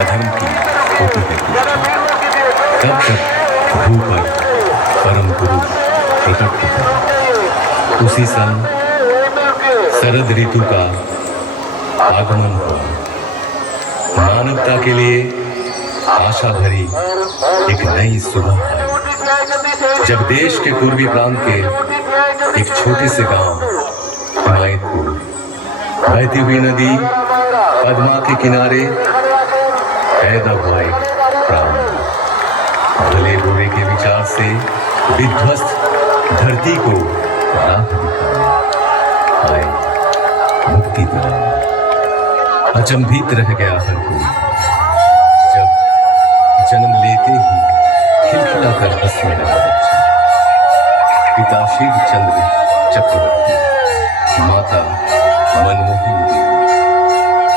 अधर्म की होती रहती है। तब तक भू पर परम गुरु प्रकट हुआ। उसी सन शरद ऋतु का आगमन हुआ। मानवता के लिए आशा भरी एक नई सुबह आई, जब देश के पूर्वी प्रांत के एक छोटे से गांव हिमायतपुर बहती हुई नदी पद्मा के किनारे पैदा हुआ एक प्राण। भले बुरे के विचार से विध्वस्त धरती को राह दिखाने आए मुक्ति दिलाने। अचंभित रह गया हर कोई जब जन्म लेते ही खिलखिला कर हंसने लगा बच्चा। पिता शिव चंद्र चक्रवर्ती, माता मनमोहन देवी।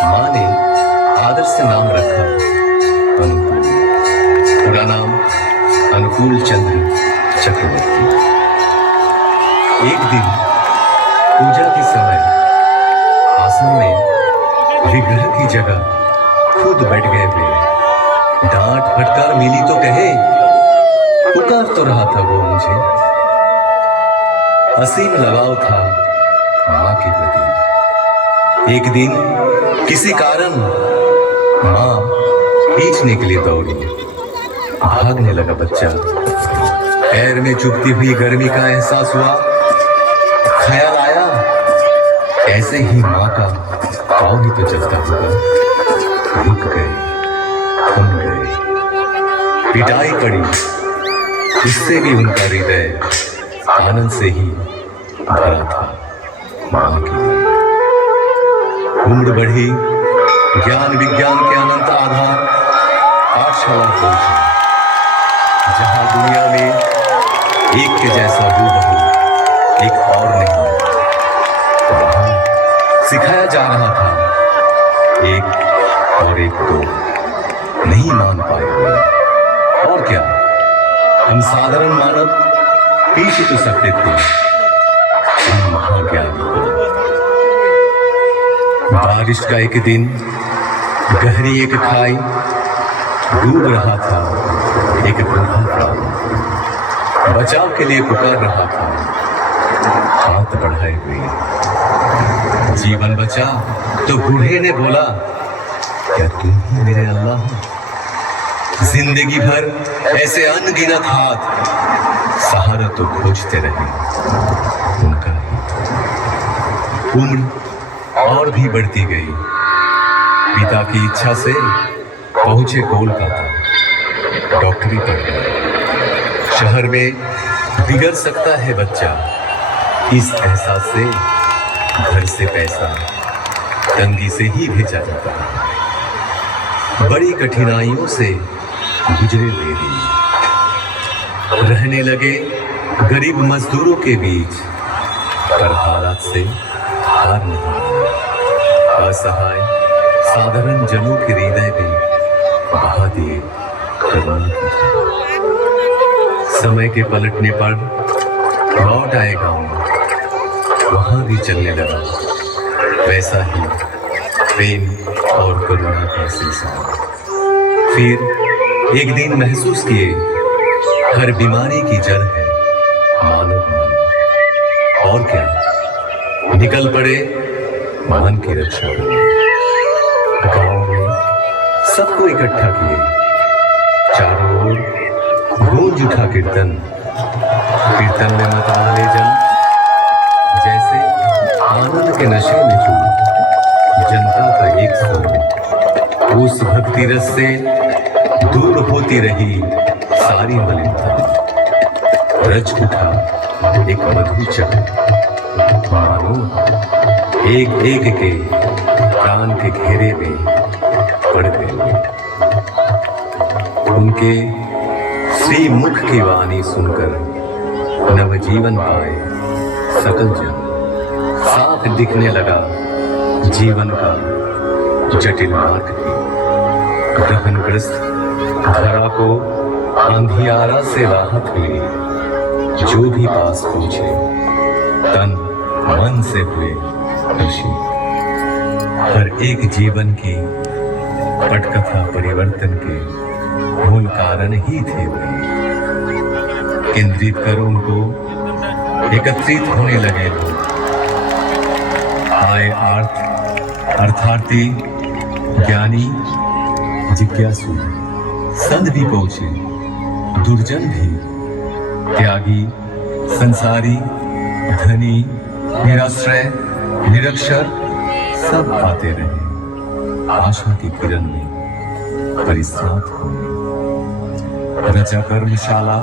मां ने आदर से नाम रखा अनुकूल, पूरा नाम अनुकूल चंद्र चक्रवर्ती। एक दिन पूजा के समय आसन में विग्रह की जगह खुद बैठ गए वे। डांट फटकार मिली तो कहे, पुकार तो रहा था वो मुझे। असीम लगाव था मां के प्रति। एक दिन किसी कारण मां खींचने के लिए दौड़ी। भागने लगा बच्चा। पैर में चुभती हुई गर्मी का एहसास हुआ। ख्याल आया, ऐसे ही मां का पाँव ही तो चलता होगा। रुक गए, थम गए। पिटाई पड़ी, उससे भी उनका हृदय आनंद से ही भरा था। मां की उम्र बढ़ी, ज्ञान विज्ञान के अनंत आधार पाठशाला पहुंचे, जहां दुनिया में एक के जैसा हूबहू एक और नहीं। वहां सिखाया जा रहा था एक और एक को नहीं मान पाए हुए। और क्या, हम साधारण मानव पीछ तो सकते थे, हम महाज्ञानी। बारिश का एक दिन गहरी एक खाई, डूब रहा था एक बूढ़ा प्राणी। बचाव के लिए पुकार रहा था हाथ बढ़ाए हुए। जीवन बचा तो बूढ़े ने बोला, क्या तुम ही मेरे अल्लाह हो? जिंदगी भर ऐसे अनगिनत हाथ सहारा तो खोजते रहे उनका ही। उम्र और भी बढ़ती गई। पिता की इच्छा से पहुंचे कोलकाता, डॉक्टरी पढ़ने। शहर में बिगड़ सकता है बच्चा, इस एहसास से घर से पैसा तंगी से ही भेजा जाता है। बड़ी कठिनाइयों से गुजरे वे दिन। रहने लगे गरीब मजदूरों के बीच, पर हालात से हार नहीं। असहाय साधारण जनों के हृदय में बहा दिए करुणा की धारा। समय के पलटने पर लौट आए गांव। वहां भी चलने लगा वैसा ही प्रेम और करुणा का सिलसिला। फिर एक दिन महसूस किए, हर बीमारी की जड़ है मानव मन। और क्या, निकल पड़े मन की रक्षा करने। गांव में सबको इकट्ठा किए, चारों ओर गूंज उठा कीर्तन। कीर्तन में मतवाले जन जैसे आनंद के नशे में चूर। जनता का एक समूह उस भक्ति रस से दूर होती रही सारी मलिनता। रच उठा एक मधुर चक्र, मानो एक एक के प्राण के घेरे में पड़ गए। उनके श्री मुख की वाणी सुनकर नवजीवन पाए सकल जन। साफ दिखने लगा जीवन का जटिल मार्ग भी। ग्रहणग्रस्त धरा को अंधियारा से राहत मिली। जो भी पास पहुंचे तन मन से हुए खुशी। हर एक जीवन की पटकथा परिवर्तन के मूल कारण ही थे वे। केंद्रित कर उनको एकत्रित होने लगे लोग। आए अर्थार्थी, ज्ञानी, जिज्ञासु, संत भी पहुंचे, दुर्जन भी, त्यागी, संसारी, धनी, निराश्रय, निरक्षर, सब आते रहे आशा की किरण में परिस्नात होने। रचा कर्मशाला,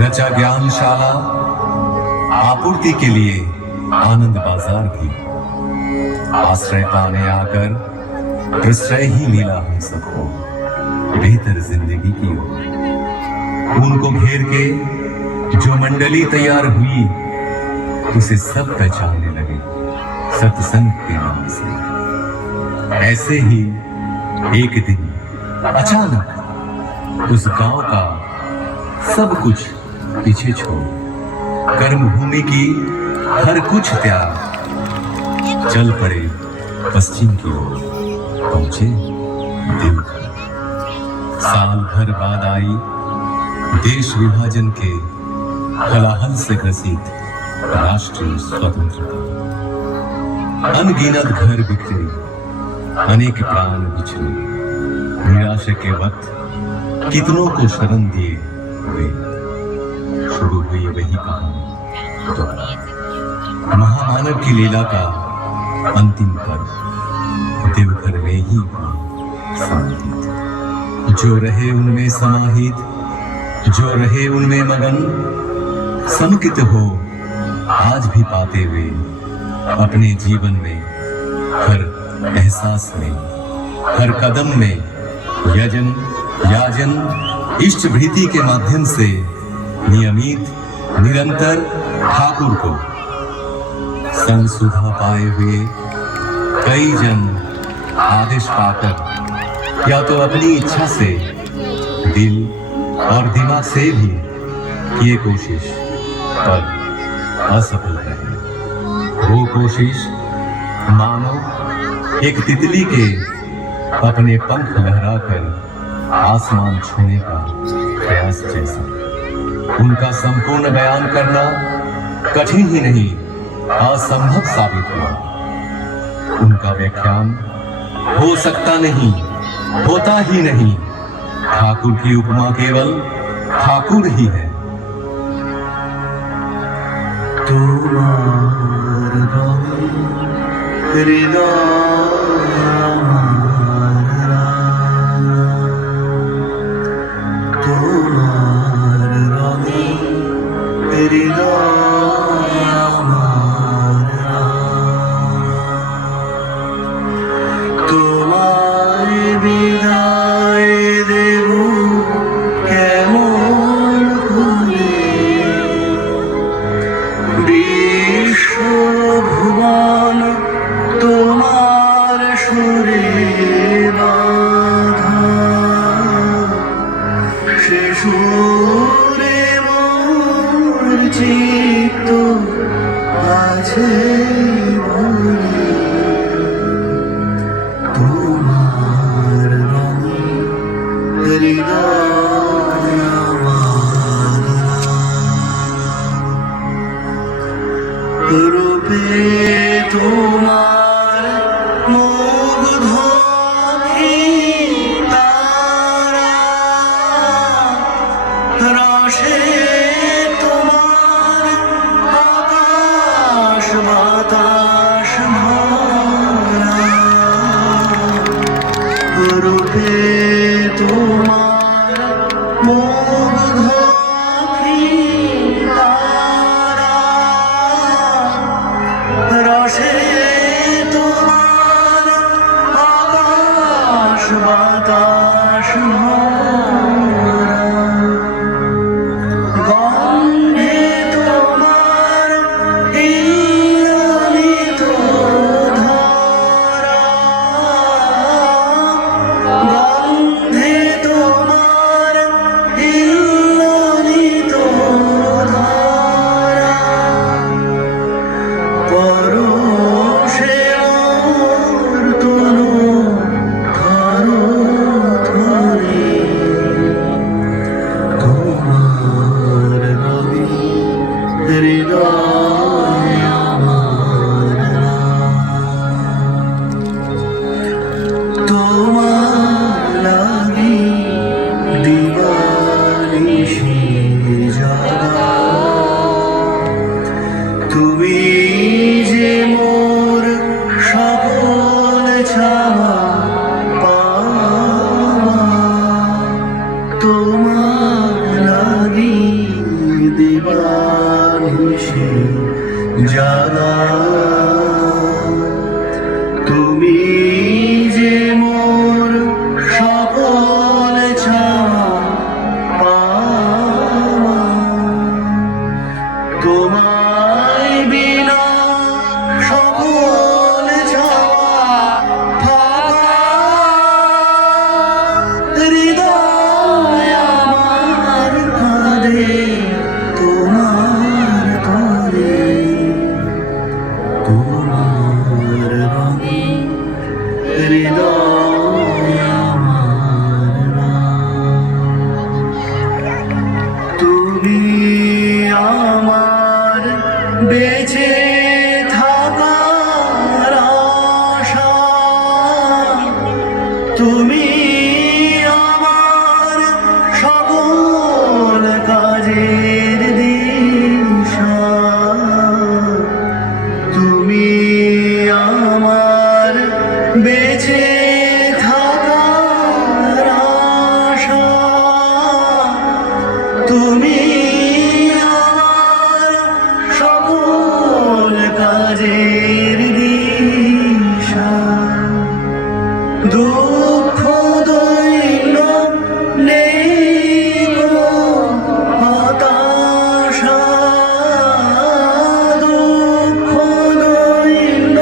रचा ज्ञानशाला, आपूर्ति के लिए आनंद बाजार भी। आश्रय पाने आकर प्रश्रय ही मिला हम सबको बेहतर जिंदगी की ओर। उनको घेर के जो मंडली तैयार हुई उसे सब पहचानने लगे सत्संग के नाम से। ऐसे ही एक दिन अचानक उस गांव का सब कुछ पीछे छोड़ कर्मभूमि की हर कुछ त्याग चल पड़े पश्चिम की ओर, पहुंचे देवघर। साल भर बाद आई देश विभाजन के हलाहल से ग्रसित राष्ट्रीय स्वतंत्रता। अनगिनत घर बिखरे, अनेक प्राण बिछड़े, निराशा के वक्त कितनों को शरण दिए हुए। शुरू हुई वही कहानी दोबारा। महामानव की लीला का अंतिम पर्व देवघर में ही हुआ समाहित। जो रहे उनमें समाहित, जो रहे उनमें मगन, समुकित हो आज भी पाते हुए अपने जीवन में हर एहसास में, हर कदम में यजन, याजन, इष्ट भृति के माध्यम से नियमित निरंतर ठाकुर को संग सुधा पाए हुए कई जन आदेश पाकर या तो अपनी इच्छा से, दिल और दिमाग से भी किए कोशिश पर असफल रहे। वो कोशिश मानो एक तितली के अपने पंख लहराकर आसमान छूने का प्रयास जैसा। उनका संपूर्ण बयान करना कठिन ही नहीं असंभव साबित हुआ। उनका व्याख्यान हो सकता नहीं, होता ही नहीं। ठाकुर की उपमा केवल ठाकुर ही है। तुम्हार हृदय তুমি আমার সকল কাজের দিশা, তুমি আমার বেঁচে থাকার আশা, তুমি আমার সকল কাজের দিশা। দুঃখ দৈন্য নেই গো হতাশা, দুঃখ দৈন্য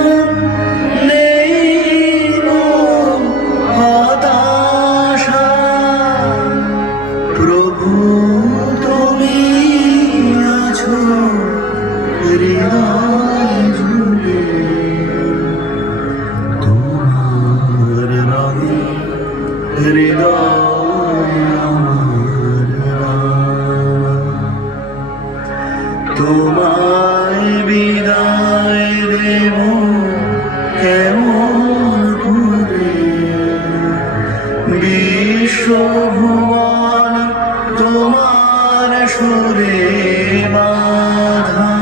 নেই গো হতাশা। প্রভু তুমি আছো হৃদয় জুড়ে, তোমার রঙে হৃদয় আমার রাঙা। তোমায় বিদায় দেব কেমন করে, বিশ্বভুবন তোমার সুরে বাঁধা,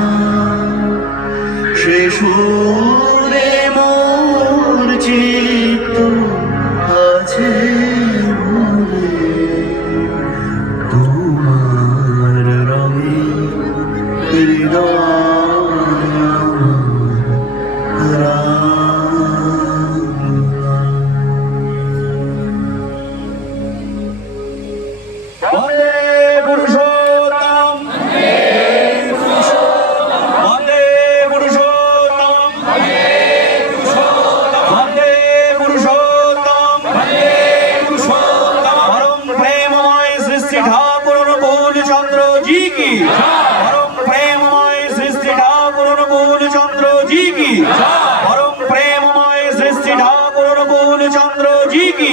সে সুরে মোর চিত্ত আছে ভরে, তোমার রঙে হৃদয় আমার রাঙা। বন্দে পুরুষোত্তম, বন্দে পুরুষোত্তম, বন্দে পুরুষোত্তম, পরম প্রেমময় সৃষ্টি ঠাকুর অনুকূল চন্দ্র জি কি, পরম প্রেমময় সৃষ্টি ঠাকুর অনুকূল চন্দ্র জি কি, পরম প্রেমময় সৃষ্টি ঠাকুর অনুকূল চন্দ্র জি কি,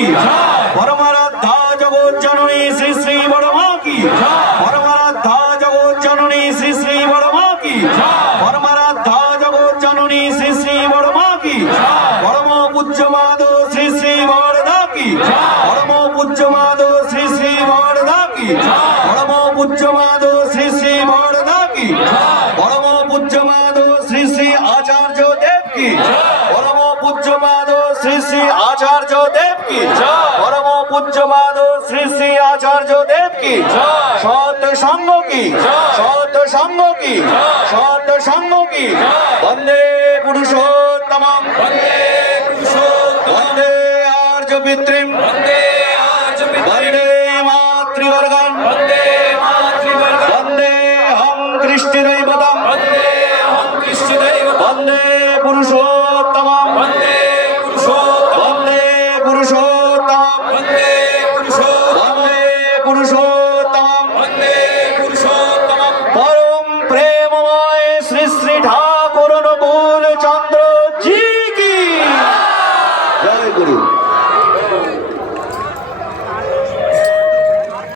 পরমারাধ্যা জগৎ জননী শ্রী শ্রী বড়মা কি, পরমারাধ্যা জগৎ জননী শ্রী শ্রী বড়মা কি, পরমারাধ্যা জগৎ জননী শ্রী শ্রী বড়মা কি, পরম পূজ্যমাদ শ্রী শ্রী বরদা কি, পরম পূজ্যমাদ শ্রী শ্রী বরদা কি, পরম পূজ্যমাদ শ্রী শ্রী বরদা কি, পরম পূজ্যমাদ শ্রী শ্রী আচার্য দেব কি, পরম পূজ্যমাদ শ্রী শ্রী আচার্য দেব কি, পরম পূজ্যমাদ শ্রী শ্রী আচার্য দেব কি, সৎ সঙ্গ কি, সৎ সঙ্গ কি, সৎ সঙ্গ কি। বন্দে পুরুষোত্তম, বন্দে পুরুষোত্তম, বন্দে আর্য পিতৃম, বন্দে আর্য পিতৃম, বন্দে মাতৃবর্গম, বন্দে মাতৃবর্গম, বন্দে হং কৃষ্ণ দৈবতম, বন্দে হং কৃষ্ণ দৈবতম, বন্দে পুরুষোত্তম।